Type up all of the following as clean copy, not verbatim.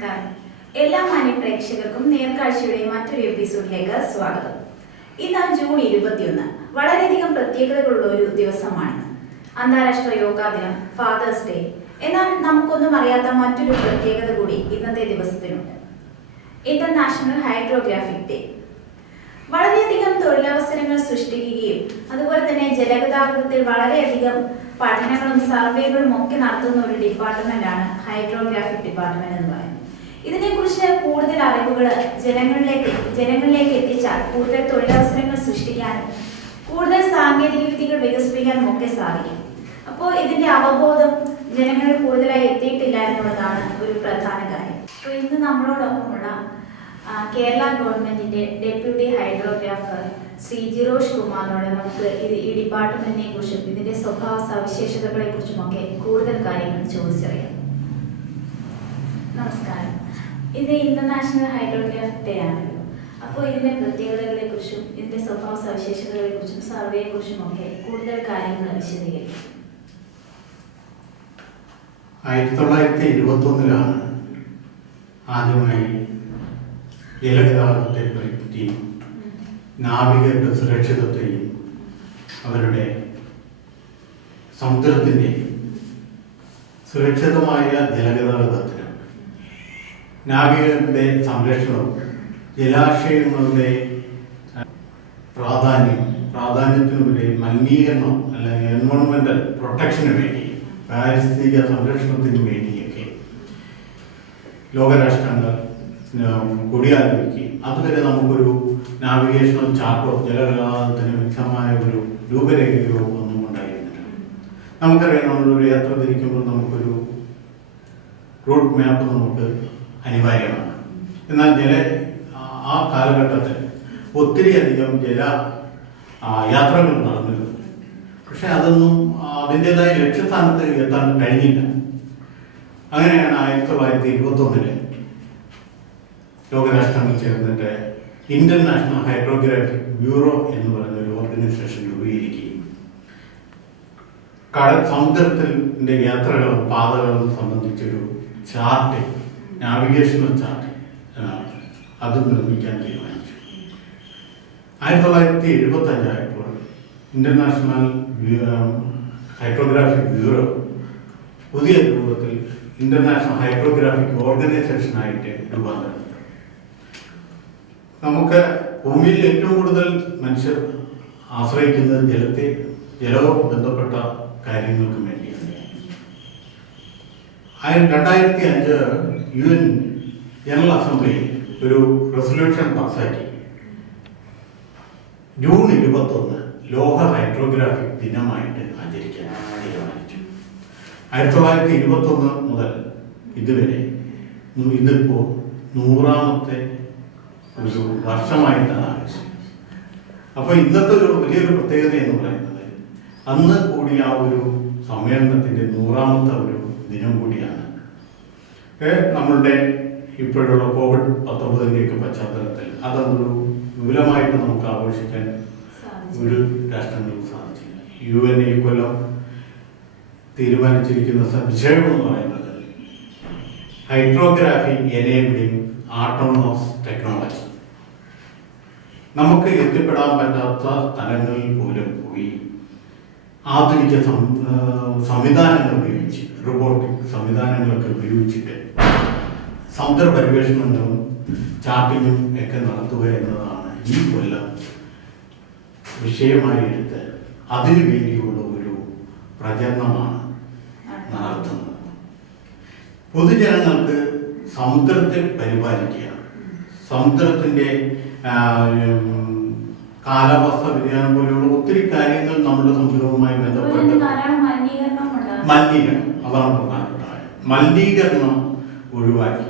നമസ്കാരം. എല്ലാ മാന്യ പ്രേക്ഷകർക്കും നേർക്കാഴ്ചയുടെ മറ്റൊരു എപ്പിസോഡിലേക്ക് സ്വാഗതം. ഇന്ന് ജൂൺ 21. വളരെയധികം പ്രത്യേകതകളുള്ള ഒരു ദിവസമാണ്. അന്താരാഷ്ട്ര യോഗാ ദിനം, ഫാദേഴ്സ് ഡേ. എന്നാൽ നമുക്കൊന്നും അറിയാത്ത മറ്റൊരു പ്രത്യേകത കൂടി ഇന്നത്തെ ദിവസത്തിനുണ്ട്. International hydrographic day. വളരെയധികം തൊഴിലവസരങ്ങൾ സൃഷ്ടിക്കുകയും അതുപോലെ തന്നെ ജലഗതാഗതത്തിൽ വളരെയധികം പഠനങ്ങളും സർവേകളും ഒക്കെ നടത്തുന്ന ഒരു ഡിപ്പാർട്ട്മെന്റാണ് ഹൈഡ്രോഗ്രാഫിക് ഡിപ്പാർട്ട്മെന്റ് എന്ന് പറയുന്നത്. ഇതിനെക്കുറിച്ച് കൂടുതൽ അറിവുകൾ ജനങ്ങളിലേക്ക് എത്തിച്ചാൽ കൂടുതൽ തൊഴിലവസരങ്ങൾ സൃഷ്ടിക്കാനും കൂടുതൽ സാങ്കേതിക വിദ്യകൾ വികസിപ്പിക്കാനും ഒക്കെ സാധിക്കും. അപ്പോൾ ഇതിന്റെ അവബോധം ജനങ്ങളിൽ കൂടുതലായി എത്തിയിട്ടില്ല എന്നുള്ളതാണ് ഒരു പ്രധാന കാര്യം. അപ്പോൾ ഇന്ന് നമ്മളോടൊപ്പമുള്ള കേരള ഗവൺമെന്റിന്റെ ഡെപ്യൂട്ടി ഹൈഡ്രോഗ്രാഫർ ശ്രീ ജിറോഷ് കുമാറിനോട് നമുക്ക് ഈ ഡിപ്പാർട്ട്മെന്റിനെ കുറിച്ചും ഇതിന്റെ സ്വഭാവ സവിശേഷതകളെ കുറിച്ചുമൊക്കെ കൂടുതൽ കാര്യങ്ങൾ ചോദിച്ചറിയാം. നമസ്കാരം. ഇത് ഇന്റർനാഷണൽ ഹൈഡ്രോഗ്രാഫിക് ഡേ ആണല്ലോ. അപ്പോൾ ഇതിന്റെ പ്രത്യേകതകളെ കുറിച്ചും ഇതിന്റെ സ്വഭാവ സവിശേഷതകളെ കുറിച്ചും സർവേയെ കുറിച്ചും ഒക്കെ കൂടുതൽ കാര്യങ്ങൾ വിശദീകരിക്കും. 1921 ആദ്യമായി ജലഗതാഗതത്തെ പറ്റിയും നാവികരുടെ സുരക്ഷിതത്വയും അവരുടെ സമുദ്രത്തിൻ്റെയും സുരക്ഷിതമായ ജലഗതാഗതത്തിന് നാവികരുടെ സംരക്ഷണവും ജലാശയങ്ങളുടെ പ്രാധാന്യത്തിനുപരി മലിനീകരണം അല്ലെങ്കിൽ എൻവയോൺമെന്റൽ പ്രൊട്ടക്ഷന് വേണ്ടി പാരിസ്ഥിതിക സംരക്ഷണത്തിന് വേണ്ടിയൊക്കെ ലോകരാഷ്ട്രങ്ങൾ കൂടിയാലോചിക്കുകയും അതുവരെ നമുക്കൊരു നാവിഗേഷണൽ ചാർട്ടോ ജലഗതാഗതത്തിന് വ്യക്തമായ ഒരു രൂപരേഖയോ ഒന്നും ഉണ്ടായിരുന്നില്ല. നമുക്കറിയാം, നമ്മളൊരു യാത്ര തിരിക്കുമ്പോൾ നമുക്കൊരു റൂട്ട് മാപ്പ് നമുക്ക് അനിവാര്യമാണ്. എന്നാൽ ആ കാലഘട്ടത്തിൽ ഒത്തിരി അധികം യാത്രകൾ നടന്നിരുന്നു. പക്ഷെ അതൊന്നും അതിൻ്റെതായ ലക്ഷ്യസ്ഥാനത്ത് എത്താൻ കഴിഞ്ഞില്ല. അങ്ങനെയാണ് 1921 ലോകരാഷ്ട്രങ്ങൾ ചേർന്നിട്ട് ഇന്റർനാഷണൽ ഹൈഡ്രോഗ്രാഫിക് ബ്യൂറോ എന്ന് പറയുന്ന ഒരു ഓർഗനൈസേഷൻ രൂപീകരിക്കുകയും സമുദ്രത്തിന്റെ യാത്രകളും പാതകളും സംബന്ധിച്ചൊരു ചാർട്ട്, നാവിഗേഷണൽ ചാർട്ട് അത് നിർമ്മിക്കാൻ തീരുമാനിച്ചു. 1975 ആയപ്പോൾ ഇന്റർനാഷണൽ ഹൈഡ്രോഗ്രാഫിക് ബ്യൂറോ പുതിയ രൂപത്തിൽ ഇന്റർനാഷണൽ ഹൈഡ്രോഗ്രാഫിക് ഓർഗനൈസേഷനായിട്ട് രൂപാന്തരം. നമുക്ക് ഭൂമിയിൽ ഏറ്റവും കൂടുതൽ മനുഷ്യർ ആശ്രയിക്കുന്നത് ജലവും ബന്ധപ്പെട്ട കാര്യങ്ങൾക്കും വേണ്ടിയാണ്. 2005 UN ജനറൽ അസംബ്ലി ഒരു റെസൊല്യൂഷൻ പാസ്സാക്കി. ജൂൺ 21 ലോക ഹൈഡ്രോഗ്രാഫിക് ദിനമായിട്ട് ആചരിക്കാൻ തീരുമാനിച്ചു. 1921 മുതൽ ഇതുവരെ ഇതിപ്പോൾ 100ാമത്തെ ഒരു വർഷമായിട്ടാണ് ആവശ്യം. അപ്പോൾ ഇന്നത്തെ ഒരു വലിയൊരു പ്രത്യേകത എന്ന് പറയുന്നത് അന്ന് കൂടിയ ആ ഒരു സമ്മേളനത്തിന്റെ 100ാമത്തെ ഒരു ദിനം കൂടിയാണ്. നമ്മളുടെ ഇപ്പോഴുള്ള COVID-19 പശ്ചാത്തലത്തിൽ അതൊരു വിപുലമായിട്ട് നമുക്ക് ആഘോഷിക്കാൻ ഒരു രാഷ്ട്രങ്ങൾക്ക് സാധിച്ചില്ല. UN ഈ കൊല്ലം തീരുമാനിച്ചിരിക്കുന്ന വിഷയം എന്ന് പറയുന്നത് ഹൈഡ്രോഗ്രാഫി എനേബിളിംഗ് ഓട്ടോണമസ് ടെക്നോളജി. നമുക്ക് എത്തിപ്പെടാൻ പറ്റാത്ത സ്ഥലങ്ങളിൽ പോലും പോയി ആധുനിക സംവിധാനങ്ങൾ ഉപയോഗിച്ച്, റോബോട്ടിക് സംവിധാനങ്ങളൊക്കെ ഉപയോഗിച്ചിട്ട് സമുദ്ര പരിവേഷണങ്ങളും ചാർട്ടിങ്ങും ഒക്കെ നടത്തുക എന്നതാണ് ഈ കൊല്ലം വിഷയമായി എടുത്ത് അതിനു വേണ്ടിയുള്ള ഒരു പ്രചരണമാണ് നടത്തുന്നത്. പൊതുജനങ്ങൾക്ക് സമുദ്രത്തെ പരിപാലിക്കുക, സമുദ്രത്തിന്റെ കാലാവസ്ഥ വ്യതിയാനം പോലെയുള്ള ഒത്തിരി കാര്യങ്ങൾ നമ്മുടെ സമുദ്രവുമായി ബന്ധപ്പെട്ട് മലിനീകരണം, അതാണ് പ്രധാനപ്പെട്ട കാര്യം. മലിനീകരണം ഒഴിവാക്കി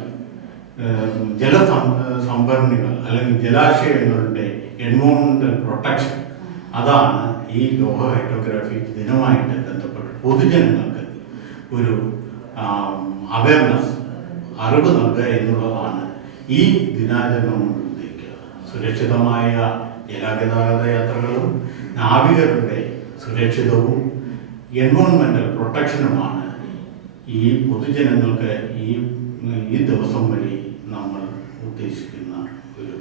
സംഭരണികൾ അല്ലെങ്കിൽ ജലാശയങ്ങളുടെ എൻവയോൺമെന്റൽ പ്രൊട്ടക്ഷൻ, അതാണ് ഈ ലോക ഹൈഡ്രോഗ്രാഫിക് ദിനമായിട്ട് ബന്ധപ്പെട്ട് പൊതുജനങ്ങൾക്ക് ഒരു അവയർനെസ്, അറിവ് നൽകുക എന്നുള്ളതാണ് ഈ ദിനാചരണം കൊണ്ട് ഉദ്ദേശിക്കുന്നത്. സുരക്ഷിതമായ ജലഗതാഗത യാത്രകളും നാവികരുടെ സുരക്ഷിതവും എൻവയോൺമെന്റൽ പ്രൊട്ടക്ഷനുമാണ് ഈ പൊതുജനങ്ങൾക്ക് ഈ ഈ ദിവസം വഴി നമ്മൾ ഉദ്ദേശിക്കുന്ന ഒരു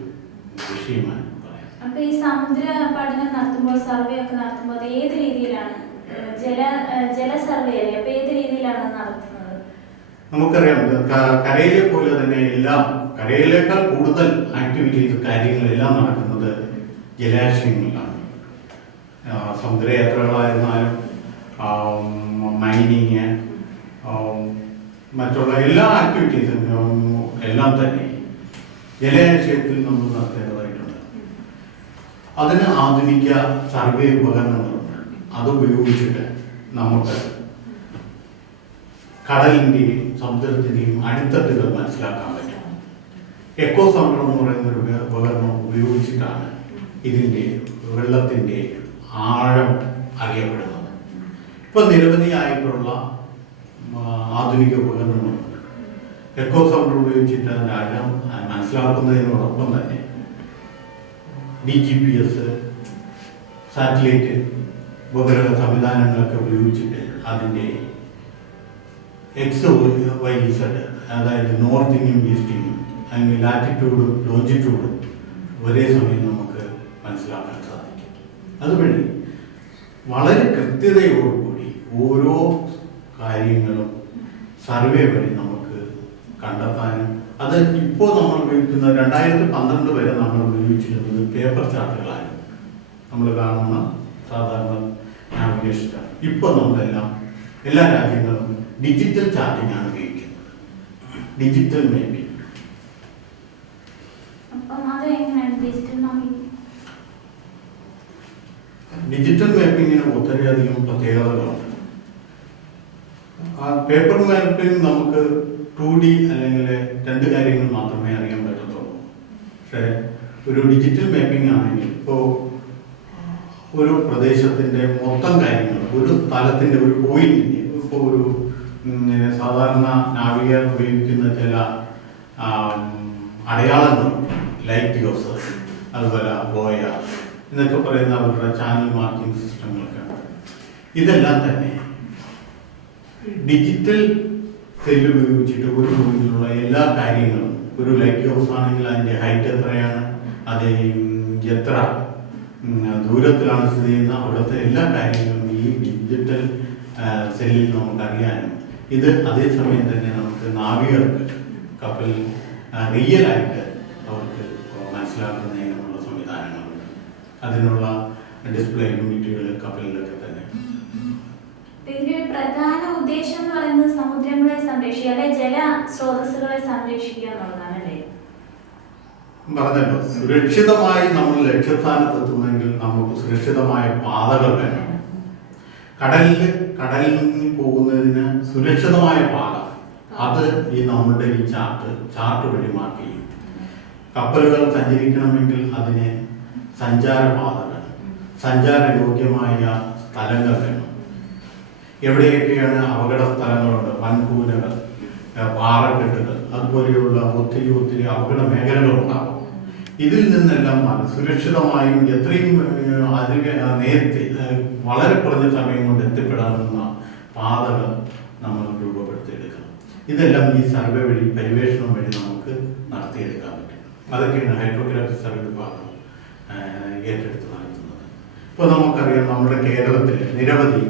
വിഷയമായി പറയാം. അപ്പൊ ഈ സമുദ്ര പഠനം നടത്തുമ്പോൾ, സർവേ ഒക്കെ നടത്തുമ്പോൾ അത് ഏത് രീതിയിലാണ്? ജല സർവേ അല്ലേ? അപ്പൊ ഏത് രീതിയിലാണ് നടത്തുന്നത്? നമുക്കറിയാം, കരയിലെ പോലെ തന്നെ എല്ലാം, കരയിലേക്കാൾ കൂടുതൽ ആക്ടിവിറ്റീസ് കാര്യങ്ങളെല്ലാം നടക്കുന്നത് ജലാശയങ്ങളിലാണ്. സമുദ്രയാത്രകളായിരുന്നാലും മൈനിങ്, മറ്റുള്ള എല്ലാ ആക്ടിവിറ്റീസും എല്ലാം തന്നെ ജലാശയത്തിൽ നമ്മൾ നടത്തേണ്ടതായിട്ടുണ്ട്. അതിന് ആധുനിക സർവേ ഉപകരണങ്ങളുണ്ട്. അതുപയോഗിച്ചിട്ട് നമുക്ക് കടലിൻ്റെയും സമുദ്രത്തിൻ്റെയും അടിത്തട്ടുകൾ മനസ്സിലാക്കാൻ പറ്റും. എക്കോ സൗണ്ടർ എന്ന് പറയുന്ന ഒരു ഉപകരണം ഉപയോഗിച്ചിട്ടാണ് ഇതിൻ്റെ വെള്ളത്തിൻ്റെ ആഴം അറിയപ്പെടുന്നത്. ഇപ്പം നിരവധിയായിട്ടുള്ള ആധുനിക ഉപകരണങ്ങളുണ്ട്. എക്കോ സൗണ്ടർ ഉപയോഗിച്ചിട്ട് അതിൻ്റെ ആഴം മനസ്സിലാക്കുന്നതിനോടൊപ്പം തന്നെ DGPS, സാറ്റലൈറ്റ് ഉപഗ്രഹ സംവിധാനങ്ങളൊക്കെ ഉപയോഗിച്ചിട്ട് അതിൻ്റെ XYZ, അതായത് നോർത്തിങ്ങും ഈസ്റ്റിങ്ങും അല്ലെങ്കിൽ ലാറ്റിറ്റ്യൂഡും ലോഞ്ചിറ്റ്യൂഡും ഒരേ സമയം നമുക്ക് മനസ്സിലാക്കാൻ സാധിക്കും. അതുവഴി വളരെ കൃത്യതയോടുകൂടി ഓരോ കാര്യങ്ങളും സർവേ വഴി നമുക്ക് കണ്ടെത്താനും, അത് ഇപ്പോൾ നമ്മൾ ഉപയോഗിക്കുന്ന 2012 വരെ നമ്മൾ ഉപയോഗിച്ചിരുന്നത് പേപ്പർ ചാർട്ടുകളായിരുന്നു. നമ്മൾ കാണുന്ന സാധാരണ നാവിഗേഷൻ ചാർട്ട്. ഇപ്പോൾ നമ്മളെല്ലാം എല്ലാ രാജ്യങ്ങളും ഡിജിറ്റൽ ചാർട്ടിംഗ് ആണ് ഉപയോഗിക്കുന്നത്, ഡിജിറ്റൽ മാപ്പിംഗ്. ഡിജിറ്റൽ മാപ്പിങ്ങിന് ഒത്തിരിയധികം പ്രത്യേകതകളുണ്ട്. പേപ്പർ മാപ്പിംഗ് നമുക്ക് 2D അല്ലെങ്കിൽ 2 കാര്യങ്ങൾ മാത്രമേ അറിയാൻ പറ്റത്തുള്ളൂ. പക്ഷേ ഒരു ഡിജിറ്റൽ മാപ്പിംഗ് ആണെങ്കിൽ ഇപ്പോൾ ഒരു പ്രദേശത്തിൻ്റെ മൊത്തം കാര്യങ്ങൾ, ഒരു സ്ഥലത്തിൻ്റെ ഒരു പോയിന്റിൻ്റെ, ഇപ്പോൾ ഒരു സാധാരണ നാവിക ഉപയോഗിക്കുന്ന ചില അടയാളങ്ങൾ, ലൈറ്റ് ഹൗസ്, അതുപോലെ ബോയ എന്നൊക്കെ പറയുന്ന അവരുടെ ചാനൽ മാർക്കിംഗ് സിസ്റ്റങ്ങളൊക്കെ ഉണ്ട്. ഇതെല്ലാം തന്നെ ഡിജിറ്റൽ സെല്ല് ഉപയോഗിച്ചിട്ട് ഒരു പോയിന്റിലുള്ള എല്ലാ കാര്യങ്ങളും, ഒരു ലൈറ്റ് ഹൗസ് ആണെങ്കിൽ അതിൻ്റെ ഹൈറ്റ് എത്രയാണ്, അത് എത്ര ദൂരത്തിലാണ് സ്ഥിതി ചെയ്യുന്ന, അവിടുത്തെ എല്ലാ കാര്യങ്ങളും ഈ ഡിജിറ്റൽ സെല്ലിൽ നമുക്കറിയാനും, ഇത് അതേസമയം തന്നെ നമുക്ക് നാവികർക്ക് കപ്പൽ റിയലായിട്ട് അവർക്ക് മനസ്സിലാക്കുന്നതിനുള്ള സംവിധാനങ്ങളുണ്ട്. അതിനുള്ള ഡിസ്പ്ലേ യൂണിറ്റുകൾ കപ്പലിലൊക്കെ തന്നെ. ഇതിന്റെ പ്രധാന ഉദ്ദേശം എന്ന് പറയുന്നത് സമുദ്രങ്ങളെ സംരക്ഷിക്കുക, അല്ലെ ജല സ്രോതസ്സുകളെ സംരക്ഷിക്കുക എന്നുള്ളതാണല്ലേ? പറഞ്ഞല്ലോ, സുരക്ഷിതമായി നമ്മൾ ലക്ഷ്യസ്ഥാനത്തെത്തുന്നെങ്കിൽ നമുക്ക് സുരക്ഷിതമായ പാതകൾ വേണം. കടലിൽ പോകുന്നതിന് സുരക്ഷിതമായ പാത, അത് ഈ നമ്മുടെ ഈ ചാർട്ട് വഴി മാർക്ക് ചെയ്യും. കപ്പലുകൾ സഞ്ചരിക്കണമെങ്കിൽ അതിന് സഞ്ചാരപാത വേണം, സഞ്ചാരയോഗ്യമായ സ്ഥലങ്ങൾ വേണം. എവിടെയൊക്കെയാണ് അപകട സ്ഥലങ്ങളുണ്ട്, വൻകൂനകൾ, പാറക്കെട്ടുകൾ, അതുപോലെയുള്ള ഒത്തിരി അപകട മേഖലകളുണ്ടാകും. ഇതിൽ നിന്നെല്ലാം സുരക്ഷിതമായും എത്രയും നേരത്തെ വളരെ കുറഞ്ഞ സമയം കൊണ്ട് എത്തിപ്പെടാവുന്ന പാതകൾ നമ്മൾ രൂപപ്പെടുത്തിയെടുക്കണം. ഇതെല്ലാം ഈ സർവേ വഴി, പരിവേഷണം വഴി നമുക്ക് നടത്തിയെടുക്കാൻ പറ്റും. അതൊക്കെയാണ് ഹൈഡ്രോഗ്രാഫി സർവേ വിഭാഗം ഏറ്റെടുത്ത് നടത്തുന്നത്. ഇപ്പോൾ നമുക്കറിയാം, നമ്മുടെ കേരളത്തിൽ നിരവധി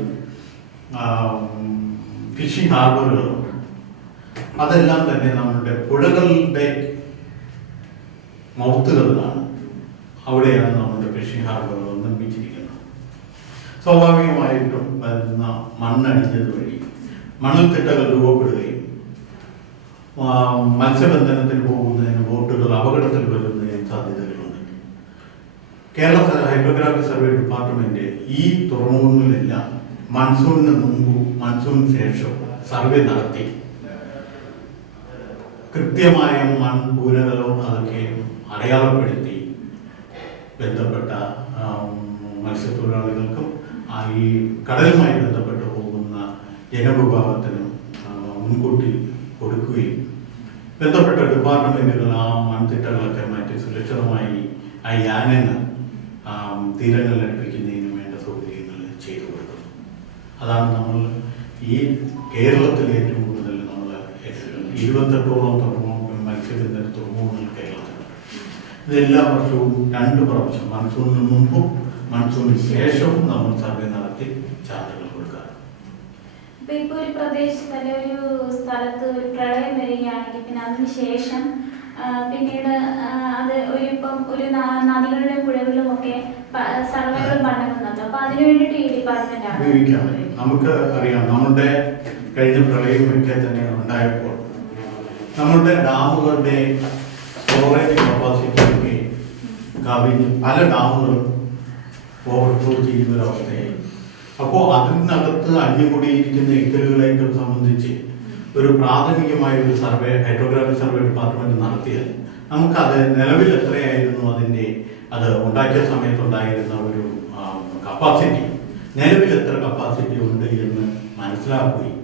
ഫിഷിംഗ് ഹാർബറുകളുണ്ട്. അതെല്ലാം തന്നെ നമ്മുടെ പുഴകളുടെ മൗത്തുകളിലാണ്, അവിടെയാണ് നമ്മുടെ ഫിഷിംഗ് ഹാർബറുകൾ നിർമ്മിച്ചിരിക്കുന്നത്. സ്വാഭാവികമായിട്ടും വരുന്ന മണ്ണടിഞ്ഞത് വഴി മണൽത്തിട്ടകൾ രൂപപ്പെടുകയും മത്സ്യബന്ധനത്തിന് പോകുന്നതിന് ബോട്ടുകൾ അപകടത്തിൽ വരുന്നതിന് സാധ്യതകളുണ്ട്. കേരള ഹൈഡ്രോഗ്രാഫി സർവേ ഡിപ്പാർട്ട്മെന്റ് ഈ തുറമുഖങ്ങളിലെല്ലാം മൺസൂണിന് മുമ്പും മൺസൂണിന് ശേഷവും സർവേ നടത്തി കൃത്യമായ മൺകൂനകളോ അതൊക്കെ അടയാളപ്പെടുത്തി ബന്ധപ്പെട്ട മത്സ്യത്തൊഴിലാളികൾക്കും ഈ കടലുമായി ബന്ധപ്പെട്ട് പോകുന്ന ജനവിഭാഗത്തിനും മുൻകൂട്ടി കൊടുക്കുകയും ബന്ധപ്പെട്ട ഡിപ്പാർട്ട്മെന്റുകൾ ആ മൺതിട്ടകളൊക്കെ മാറ്റി സുരക്ഷിതമായി ആ യാനങ്ങൾ തീരങ്ങളിൽ അടുപ്പിക്കുന്നതിന് വേണ്ട സൗകര്യങ്ങൾ ചെയ്തു കൊടുക്കുന്നു. അതാണ് നമ്മൾ ഈ കേരളത്തിൽ ഏറ്റവും കൂടുതൽ നമ്മൾ 28ഓളം മത്സ്യബന്ധന തുറമുഖങ്ങൾ കേരളത്തിൽ. ഇതെല്ലാ വർഷവും 2 പ്രാവശ്യം, മൺസൂണിന് മുമ്പും മൺസൂണിന് ശേഷവും നമ്മൾ സർവേ നടത്തി ചാർട്ടുകൾ കൊടുക്കാറ്. ഇപ്പൊ ഒരു പ്രദേശത്ത് അല്ലെങ്കിൽ ഒരു സ്ഥലത്ത് ഒരു പ്രളയം വരികയാണെങ്കിൽ പിന്നെ അതിന് ശേഷം പിന്നീട് അത് ഒരു നദികളിലും പുഴകളിലും ഒക്കെ സർവേകൾ നടക്കുന്നുണ്ട്. അപ്പൊ അതിനു വേണ്ടിയിട്ട് ഈ ഡിപ്പാർട്ട്മെന്റ് ഉപയോഗിക്കാം. നമുക്ക് അറിയാം, നമ്മുടെ കഴിഞ്ഞ പ്രളയമൊക്കെ തന്നെ ഉണ്ടായപ്പോൾ നമ്മുടെ ഡാമുകളുടെ സ്റ്റോറേജ് കപ്പാസിറ്റി ഒക്കെ കവിഞ്ഞ് പല ഡാമുകളും ഓവർഫ്ലോ ചെയ്യുന്ന ഒരവസ്ഥയായി. അപ്പോൾ അതിനകത്ത് അടിഞ്ഞുകൂടിയിരിക്കുന്ന എക്കലുകളെയൊക്കെ സംബന്ധിച്ച് ഒരു പ്രാഥമികമായ ഒരു സർവേ ഹൈഡ്രോഗ്രാഫി സർവേ ഡിപ്പാർട്ട്മെന്റ് നടത്തിയാൽ നമുക്കത് നിലവിൽ എത്രയായിരുന്നു അത് ഉണ്ടാക്കിയ സമയത്തുണ്ടായിരുന്ന ഒരു കപ്പാസിറ്റി, നിലവിൽ എത്ര കപ്പാസിറ്റി ഉണ്ട് എന്ന് മനസ്സിലാക്കുകയും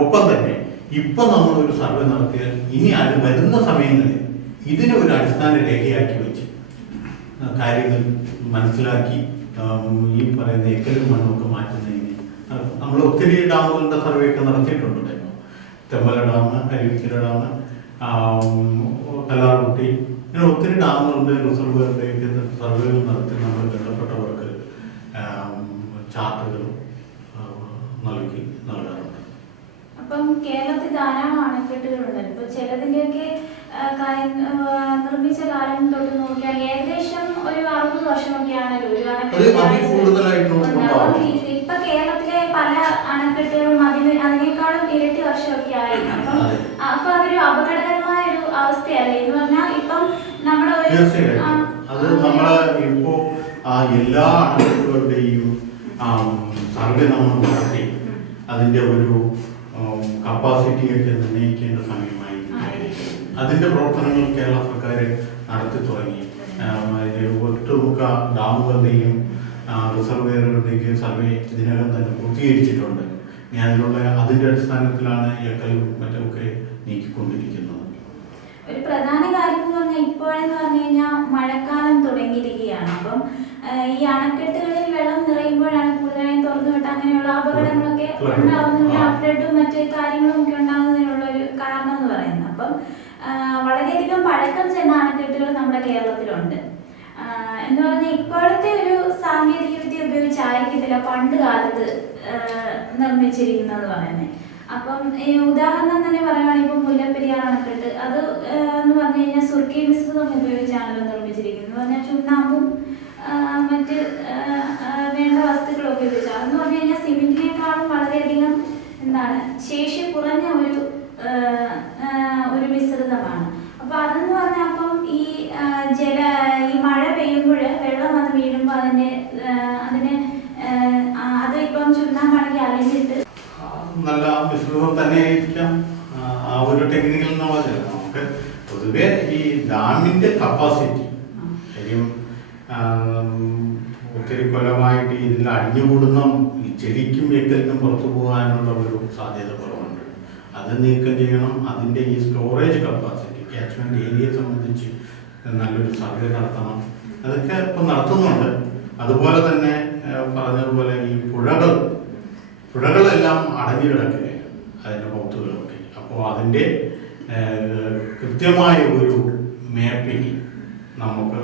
ഒപ്പം തന്നെ ഇപ്പം നമ്മളൊരു സർവേ നടത്തിയാൽ ഇനി അത് വരുന്ന സമയങ്ങളിൽ ഇതിനെ ഒരു അടിസ്ഥാന രേഖയാക്കി വെച്ച് കാര്യങ്ങൾ മനസ്സിലാക്കി ഈ പറയുന്ന എക്കലും മണ്ണൊക്കെ മാറ്റുന്നതിന് നമ്മൾ ഒത്തിരി ഡാമുകളുടെ സർവേ ഒക്കെ നടത്തിയിട്ടുണ്ട്. തെമ്മല ഡാം, അരുവിക്കര ഡാം, കല്ലാർകുട്ടി, ഇങ്ങനെ ഒത്തിരി ഡാമുകളുടെ റിസർവുകളുടെയൊക്കെ സർവേകൾ നടത്തി നമ്മൾ ബന്ധപ്പെട്ടവർക്ക് ചാർട്ടുകളും നൽകാറുണ്ട്. അപ്പം കേരളത്തിൽ ധാരാളം അണക്കെട്ടുകളുണ്ട്. ഇപ്പൊ ചിലതിന്റെയൊക്കെ നിർമ്മിച്ച കാലം തൊട്ട് നോക്കിയാൽ ഏകദേശം ഒരു 60 വർഷമൊക്കെയാണല്ലോ ഒരു അണക്കെട്ട്. ഇപ്പൊ കേരളത്തിലെ പല അണക്കെട്ടുകളും അതിനേക്കാളും ഇരട്ടി വർഷമൊക്കെ ആയി. അപ്പൊ അതൊരു അപകടകരമായ ഒരു അവസ്ഥയല്ലേ എന്ന് പറഞ്ഞാൽ ഇപ്പം നമ്മുടെ ഇപ്പോ എല്ലാ അണക്കെട്ടുകളുടെയും സർവേ നമ്മൾ നടത്തി അതിന്റെ ഒരു കപ്പാസിറ്റിയൊക്കെ നിർണ്ണയിക്കേണ്ട സമയമായി. അതിന്റെ പ്രവർത്തനങ്ങൾ കേരള സർക്കാർ നടത്തി തുടങ്ങി. ഒട്ടുമുക്ക ഡാമുകളുടെയും റിസർവേറുകളുടെയൊക്കെ സർവേ ഇതിനകം തന്നെ പൂർത്തീകരിച്ചിട്ടുണ്ട്. അതിന്റെ അടിസ്ഥാനത്തിലാണ് എക്കലും മറ്റുമൊക്കെ നീക്കിക്കൊണ്ടിരിക്കുന്നത്. ഒരു പ്രധാന കാര്യം എന്ന് പറഞ്ഞാൽ ഇപ്പോഴെന്ന് പറഞ്ഞു കഴിഞ്ഞാൽ മഴക്കാലം തുടങ്ങിയിരിക്കുകയാണ്. അപ്പം ഈ അണക്കെട്ടുകളിൽ വെള്ളം നിറയുമ്പോഴാണ് കൂടുതലായും തുറന്നു വിട്ട് അങ്ങനെയുള്ള അപകടങ്ങളൊക്കെ ഉണ്ടാകുന്ന ഫ്ലഡും മറ്റ് കാര്യങ്ങളും ഒക്കെ ഉണ്ടാകുന്നതിനുള്ള ഒരു കാരണം എന്ന് പറയുന്നത്. അപ്പം വളരെയധികം പഴക്കം ചെന്ന അണക്കെട്ടുകൾ നമ്മുടെ കേരളത്തിലുണ്ട്. എന്ന് പറഞ്ഞാൽ ഇപ്പോഴത്തെ ഒരു സാങ്കേതിക വിദ്യ ഉപയോഗിച്ചായിരിക്കത്തില്ല പണ്ട് കാലത്ത് നിർമ്മിച്ചിരിക്കുന്നതെന്ന് പറയുന്നത്. അപ്പം ഈ ഉദാഹരണം തന്നെ പറയുകയാണെങ്കിൽ ഇപ്പം മുല്ലപ്പെരിയാർ അണക്കെട്ട് അത് എന്ന് പറഞ്ഞു കഴിഞ്ഞാൽ സുർക്കി മിശ്രിതം ഉപയോഗിച്ചാണല്ലോ നിർമ്മിച്ചിരിക്കുന്നത്. എന്ന് പറഞ്ഞാൽ ചുണ്ണാമ്പും മറ്റ് വേണ്ട വസ്തുക്കളൊക്കെ ഉപയോഗിച്ചാൽ അതെന്ന് പറഞ്ഞു കഴിഞ്ഞാൽ സിമെന്റിനേക്കാളും വളരെയധികം ശേഷി കുറഞ്ഞ ഒരു മിശ്രിതമാണ്. അപ്പൊ അതെന്ന് പറഞ്ഞാൽ അപ്പം ഈ മഴ പെയ്യുമ്പോൾ വെള്ളം വന്ന് വീഴുമ്പോൾ അതിപ്പം ചുണ്ണാമ്പാണെങ്കിൽ അലഞ്ഞിട്ട് നല്ല മിശ്രിതം തന്നെ ആയിരിക്കാം ആ ഒരു ടെക്നിക്കൽ നോളജ്. നമുക്ക് പൊതുവെ ഈ ഡാമിന്റെ കപ്പാസിറ്റി ശരിയും ഒത്തിരി കൊല്ലമായിട്ട് ഇതിൽ അടിഞ്ഞുകൂടുന്ന ചെടിക്കും എക്കലിനും പുറത്തു പോകാനുള്ള ഒരു സാധ്യത കുറവുണ്ട്. അത് നീക്കം ചെയ്യണം. അതിൻ്റെ ഈ സ്റ്റോറേജ് കപ്പാസിറ്റി ക്യാച്ച്മെന്റ് ഏരിയയെ സംബന്ധിച്ച് നല്ലൊരു സർവേ നടത്തണം. അതൊക്കെ ഇപ്പം നടത്തുന്നുണ്ട്. അതുപോലെ തന്നെ പറഞ്ഞതുപോലെ ഈ പുഴകളെല്ലാം അടഞ്ഞു കിടക്കുകയാണ് അതിൻ്റെ ബോത്തുകളൊക്കെ. അപ്പോൾ അതിൻ്റെ കൃത്യമായ ഒരു മാപ്പിംഗ് നമുക്ക്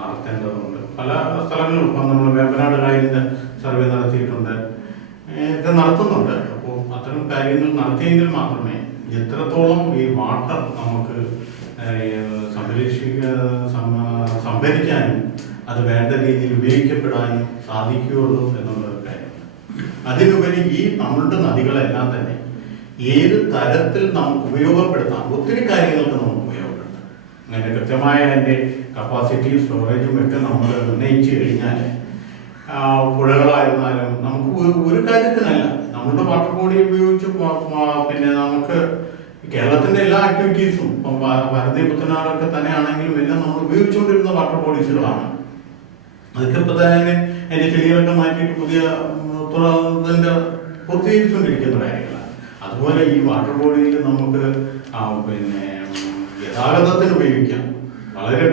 നടത്തേണ്ടതുണ്ട്. പല സ്ഥലങ്ങളും ഇപ്പം നമ്മൾ വേമ്പനാട് കായലിൻ്റെ സർവേ നടത്തിയിട്ടുണ്ട്, ഇത് നടത്തുന്നുണ്ട്. അപ്പോൾ അത്തരം കാര്യങ്ങൾ നടത്തിയെങ്കിൽ മാത്രമേ എത്രത്തോളം ഈ വാട്ടർ നമുക്ക് സംഭരിക്കാനും അത് വേണ്ട രീതിയിൽ ഉപയോഗിക്കപ്പെടാനും സാധിക്കുകയുള്ളൂ എന്നുള്ളൊരു കാര്യം. അതിനുപരി ഈ നമ്മളുടെ നദികളെല്ലാം തന്നെ ഏത് തരത്തിൽ നമുക്ക് ഉപയോഗപ്പെടുത്താം, ഒത്തിരി കാര്യങ്ങൾക്ക് നമുക്ക് ഉപയോഗപ്പെടുത്താം. അങ്ങനെ കൃത്യമായ അതിൻ്റെ കപ്പാസിറ്റിയും സ്റ്റോറേജും ഒക്കെ നമ്മൾ നിർണ്ണയിച്ചു കഴിഞ്ഞാൽ പുഴകളായിരുന്നാലും നമുക്ക് ഒരു കാര്യത്തിനല്ല നമ്മളുടെ വാട്ടർ ബോഡി ഉപയോഗിച്ച് പിന്നെ നമുക്ക് കേരളത്തിന്റെ എല്ലാ ആക്ടിവിറ്റീസും ഇപ്പം ഭാരതീയ പുത്തനാടൊക്കെ തന്നെ ആണെങ്കിലും എല്ലാം നമ്മൾ ഉപയോഗിച്ചുകൊണ്ടിരുന്ന വാട്ടർ ബോഡീസുകളാണ്. അതൊക്കെ ഇപ്പൊ തന്നെ അതിന്റെ ചെടികളൊക്കെ മാറ്റിയിട്ട് പുതിയ പൂർത്തീകരിച്ചുകൊണ്ടിരിക്കുന്ന കാര്യങ്ങളാണ്. അതുപോലെ ഈ വാട്ടർ ബോഡിയിൽ നമുക്ക് പിന്നെ ഗതാഗതത്തിന് ഉപയോഗിക്കാം. വളരെ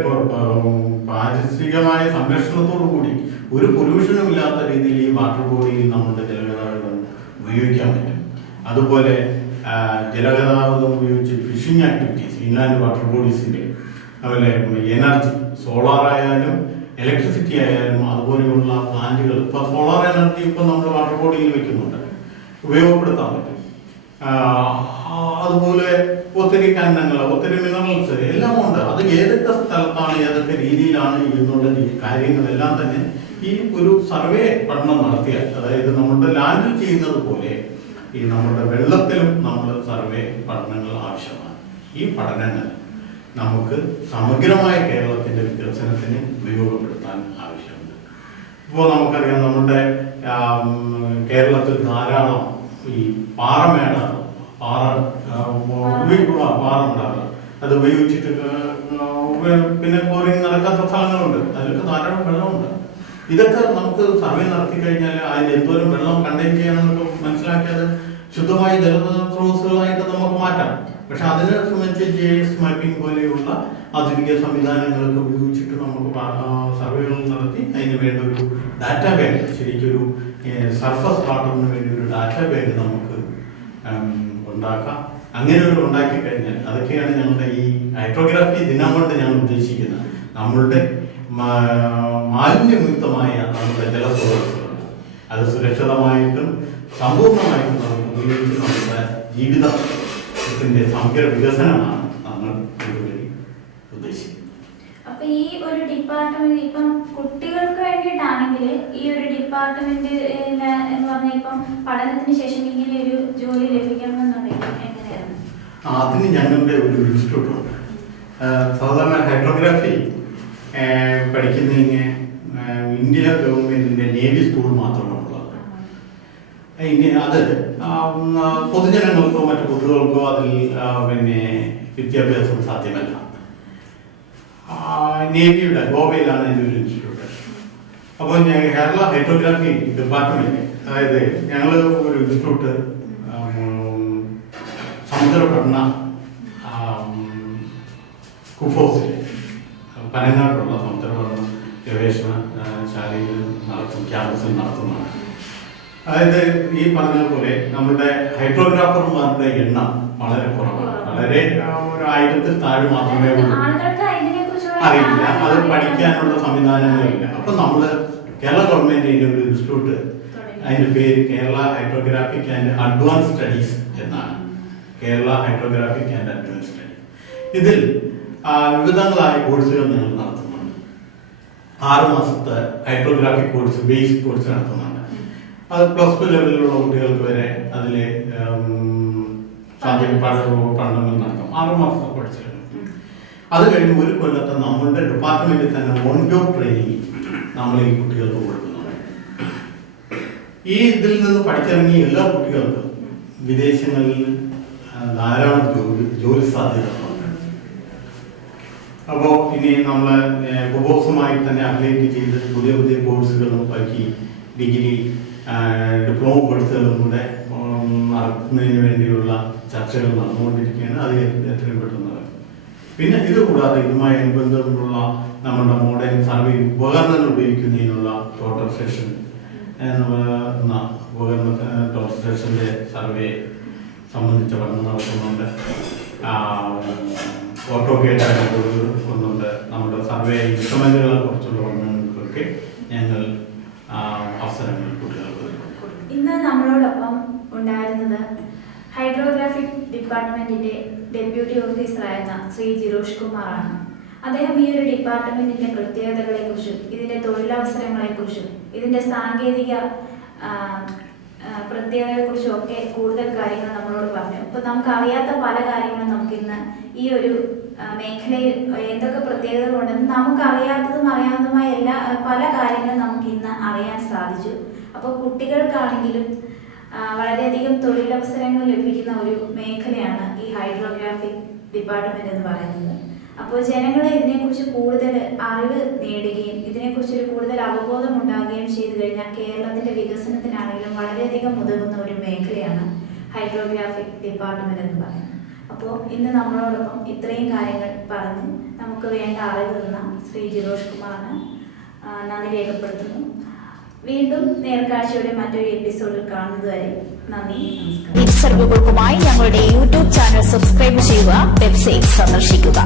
പാരിസ്ഥിതികമായ സംരക്ഷണത്തോടു കൂടി ഒരു പൊല്യൂഷനും ഇല്ലാത്ത രീതിയിൽ ഈ വാട്ടർ ബോഡിയിൽ നമ്മുടെ ജലഗതാഗതം ഉപയോഗിക്കാൻ പറ്റും. അതുപോലെ ജലഗതാഗതം ഉപയോഗിച്ച് ഫിഷിംഗ് ആക്ടിവിറ്റീസ്, ഇൻലാൻഡ് വാട്ടർ ബോഡീസിൻ്റെ, അതുപോലെ എനർജി, സോളാർ ആയാലും ഇലക്ട്രിസിറ്റി ആയാലും അതുപോലെയുള്ള പ്ലാന്റുകൾ. ഇപ്പോൾ സോളാർ എനർജി ഇപ്പോൾ നമ്മൾ വാട്ടർ ബോഡിയിൽ വെക്കുന്നുണ്ട്, ഉപയോഗപ്പെടുത്താൻ പറ്റും. അതുപോലെ ഒത്തിരി കന്നങ്ങൾ, ഒത്തിരി മിനറൽസ് എല്ലാം ഉണ്ട്. അത് ഏതൊക്കെ സ്ഥലത്താണ്, ഏതൊക്കെ രീതിയിലാണ് എന്നുള്ള കാര്യങ്ങളെല്ലാം തന്നെ ഈ ഒരു സർവേ പഠനം നടത്തിയാൽ, അതായത് നമ്മുടെ ലാൻഡിൽ ചെയ്യുന്നത് പോലെ ഈ നമ്മുടെ വെള്ളത്തിലും നമ്മൾ സർവേ പഠനങ്ങൾ ആവശ്യമാണ്. ഈ പഠനങ്ങൾ നമുക്ക് സമഗ്രമായ കേരളത്തിൻ്റെ വികസനത്തിന് ഉപയോഗപ്പെടുത്താൻ ആവശ്യമുണ്ട്. ഇപ്പോൾ നമുക്കറിയാം, നമ്മുടെ കേരളത്തിൽ ധാരാളം ഈ പാറമേടാണ്, പാറുണ്ടാകുക. അത് ഉപയോഗിച്ചിട്ട് പിന്നെ കോറിങ് നടക്കാത്ത സ്ഥലങ്ങളുണ്ട്, അതിലൊക്കെ ധാരാളം വെള്ളമുണ്ട്. ഇതൊക്കെ നമുക്ക് സർവേ നടത്തി കഴിഞ്ഞാൽ അതിന് എന്തോരം വെള്ളം കണ്ടെയ്ൻ ചെയ്യാമെന്നൊക്കെ മനസ്സിലാക്കിയത് ശുദ്ധമായ ജലസ്രോതസ്സുകളായിട്ട് നമുക്ക് മാറ്റാം. പക്ഷെ അതിനെ സംബന്ധിച്ച് GIS മാപ്പിംഗ് പോലെയുള്ള ആധുനിക സംവിധാനങ്ങളൊക്കെ ഉപയോഗിച്ചിട്ട് നമുക്ക് സർവേകൾ നടത്തി അതിന് വേണ്ട ഒരു ഡാറ്റാ ബാങ്ക്, ശരിക്കൊരു സർഫസ് വാട്ടറിന് വേണ്ടി ഒരു ഡാറ്റാ ബാങ്ക് നമുക്ക് ഉണ്ടാക്കാം. അങ്ങനെ ഒരു ഉണ്ടാക്കി കഴിഞ്ഞാൽ അതൊക്കെയാണ് ഞങ്ങളുടെ ഈ ഹൈഡ്രോഗ്രാഫി ദിനം കൊണ്ട് ഞങ്ങൾ ഉദ്ദേശിക്കുന്നത്. നമ്മളുടെ മാലിന്യമുക്തമായ നമ്മുടെ ജലസ്രോതസ്സുകൾ അത് സുരക്ഷിതമായിട്ടും സമ്പൂർണ്ണമായിട്ടും നമുക്ക് ഉപയോഗിച്ച് നമ്മുടെ ജീവിതത്തിന്റെ സമഗ്ര വികസനമാണ് നമ്മൾ ഇതുവഴി ഉദ്ദേശിക്കുന്നത്. അപ്പൊ ഈ ഒരു ഡിപ്പാർട്ട്മെന്റ് ഇപ്പം കുട്ടികൾക്ക് വേണ്ടിയിട്ടാണെങ്കിൽ ഈ ഒരു ഡിപ്പാർട്ട്മെന്റ് എന്ന് പറഞ്ഞാൽ ഇപ്പം പഠനത്തിന് ശേഷം ഇങ്ങനെ ഒരു ജോലി ലഭിക്കണമെന്നുണ്ടെങ്കിൽ എങ്ങനെയാണ്? അതിന് ഞങ്ങളുടെ ഒരു ഇൻസ്റ്റിറ്റ്യൂട്ട് ഉണ്ട്. സാധാരണ ഹൈഡ്രോഗ്രാഫി പഠിക്കുന്നതിന് ഇന്ത്യ ഗവൺമെന്റിന്റെ നേവി സ്കൂൾ മാത്രമാണ് ഉള്ളത്. അത് പൊതുജനങ്ങൾക്കോ മറ്റു കുട്ടികൾക്കോ അതിൽ പിന്നെ വിദ്യാഭ്യാസം സാധ്യമല്ല. നേവിയുടെ ഗോവയിലാണ് എൻ്റെ ഒരു ഇൻസ്റ്റിറ്റ്യൂട്ട്. അപ്പോൾ കേരള ഹൈഡ്രോഗ്രാഫി ഡിപ്പാർട്ട്മെന്റ്, അതായത് ഞങ്ങൾ ഒരു ഇൻസ്റ്റിറ്റ്യൂട്ട് സമുദ്ര പഠന കുഫോസിൽ പനങ്ങാട്ടുള്ള സമുദ്ര പഠന ഗവേഷണ ശാലയിൽ ക്യാമ്പസിൽ നടത്തുന്നതാണ്. അതായത് ഈ പറഞ്ഞതുപോലെ നമ്മുടെ ഹൈഡ്രോഗ്രാഫർമാരുടെ എണ്ണം വളരെ കുറവാണ്. വളരെ ഒരു 1000-ൽ താഴെ മാത്രമേ ഉള്ളൂ. അറിയില്ല, അത് പഠിക്കാനുള്ള സംവിധാനങ്ങളില്ല. അപ്പൊ നമ്മള് കേരള ഗവൺമെന്റിന്റെ ഒരു ഇൻസ്റ്റിറ്റ്യൂട്ട്, അതിന്റെ പേര് Kerala hydrographic and advance studies എന്നാണ്. Kerala hydrographic and advance studies. ഇതിൽ വിവിധങ്ങളായ കോഴ്സുകൾ ഞങ്ങൾ നടത്തുന്നുണ്ട്. 6 മാസത്തെ ഹൈഡ്രോഗ്രാഫിക് കോഴ്സ്, ബേസിക് കോഴ്സ് നടത്തുന്നുണ്ട്. അത് +2 ലെവലിലുള്ള കുട്ടികൾക്ക് വരെ അതിൽ പഠനങ്ങൾ നടത്തും. 6 മാസത്തെ കോഴ്സുകൾ. അത് കഴിഞ്ഞ് 1 കൊല്ലത്തെ നമ്മളുടെ ഡിപ്പാർട്ട്മെന്റിൽ തന്നെ ഓൺ ജോബ് ട്രെയിനിങ് നമ്മൾ ഈ കുട്ടികൾക്ക് കൊടുക്കുന്നുണ്ട്. ഈ ഇതിൽ നിന്ന് പഠിച്ചിറങ്ങിയ എല്ലാ കുട്ടികൾക്കും വിദേശങ്ങളിൽ ധാരാളം ജോലി സാധ്യതകളുണ്ട്. അപ്പോൾ ഇനി നമ്മൾ ഉപഭോക്തമായി തന്നെ അപ്ഡേറ്റ് ചെയ്ത് പുതിയ പുതിയ കോഴ്സുകളും ബാക്കി ഡിഗ്രി ഡിപ്ലോമ കോഴ്സുകളും കൂടെ നടത്തുന്നതിന് വേണ്ടിയുള്ള ചർച്ചകൾ നടന്നുകൊണ്ടിരിക്കുകയാണ്. അത് എത്രയും പെട്ടെന്ന്. പിന്നെ ഇത് കൂടാതെ ഇതുമായി അനുബന്ധമുള്ള നമ്മുടെ മോഡേൺ സർവേ ഉപകരണങ്ങൾ ഉപയോഗിക്കുന്നതിനുള്ള ടോട്ടൽ സെഷൻ എന്ന ടോട്ടൽ സെഷന്റെ സർവേ സംബന്ധിച്ച പഠനം നടത്തുന്നുണ്ട്. ഓട്ടോകേഡ് കൊടുക്കുന്നുണ്ട്. നമ്മുടെ സർവേ ഇൻസ്ട്രുമെന്റുകളെ കുറിച്ചുള്ള പഠനങ്ങൾക്കൊക്കെ ഞങ്ങൾ അവസരങ്ങൾ കുട്ടികൾക്ക്. ഇന്ന് നമ്മളോടൊപ്പം ഉണ്ടായിരുന്നത് ഹൈഡ്രോഗ്രാഫിക് ഡിപ്പാർട്ട്മെന്റിന്റെ ഡെപ്യൂട്ടി ഓഫീസറായിരുന്ന ശ്രീ ജിരോഷ് കുമാറാണ്. അദ്ദേഹം ഈ ഒരു ഡിപ്പാർട്ട്മെന്റിന്റെ പ്രത്യേകതകളെക്കുറിച്ചും ഇതിന്റെ തൊഴിലവസരങ്ങളെക്കുറിച്ചും ഇതിന്റെ സാങ്കേതിക പ്രത്യേകതകളെക്കുറിച്ചും ഒക്കെ കൂടുതൽ കാര്യങ്ങൾ നമ്മളോട് പറഞ്ഞു. അപ്പോൾ നമുക്ക് അറിയാത്ത പല കാര്യങ്ങളും നമുക്കിന്ന് ഈ ഒരു മേഖലയിൽ എന്തൊക്കെ പ്രത്യേകതകളുണ്ടെന്ന് നമുക്കറിയാത്തതും അറിയാവുന്നതുമായ പല കാര്യങ്ങളും നമുക്ക് ഇന്ന് അറിയാൻ സാധിച്ചു. അപ്പോൾ കുട്ടികൾക്കാണെങ്കിലും വളരെയധികം തൊഴിലവസരങ്ങൾ ലഭിക്കുന്ന ഒരു മേഖലയാണ് ഈ ഹൈഡ്രോഗ്രാഫിക് ഡിപ്പാർട്ട്മെന്റ് എന്ന് പറയുന്നത്. അപ്പോൾ ജനങ്ങളെ ഇതിനെക്കുറിച്ച് കൂടുതൽ അറിവ് നേടുകയും ഇതിനെക്കുറിച്ചൊരു കൂടുതൽ അവബോധം ഉണ്ടാകുകയും ചെയ്തു കഴിഞ്ഞാൽ കേരളത്തിന്റെ വികസനത്തിനാണെങ്കിലും വളരെയധികം ഉതകുന്ന ഒരു മേഖലയാണ് ഹൈഡ്രോഗ്രാഫിക് ഡിപ്പാർട്ട്മെന്റ് എന്ന് പറയുന്നത്. അപ്പോൾ ഇന്ന് നമ്മളോടൊപ്പം ഇത്രയും കാര്യങ്ങൾ പറഞ്ഞ് നമുക്ക് വേണ്ട അറിവ് തന്ന ശ്രീ ജിരോഷ് കുമാറിന് നന്ദി രേഖപ്പെടുത്തുന്നു. വീണ്ടും നേർക്കാഴ്ചയുടെ മറ്റൊരു എപ്പിസോഡിൽ കാണുന്നതുവരെ നന്ദി, നമസ്കാരം. തിരിച്ചറിവുകൾക്കുമായി ഞങ്ങളുടെ യൂട്യൂബ് ചാനൽ സബ്സ്ക്രൈബ് ചെയ്യുക, വെബ്സൈറ്റ് സന്ദർശിക്കുക.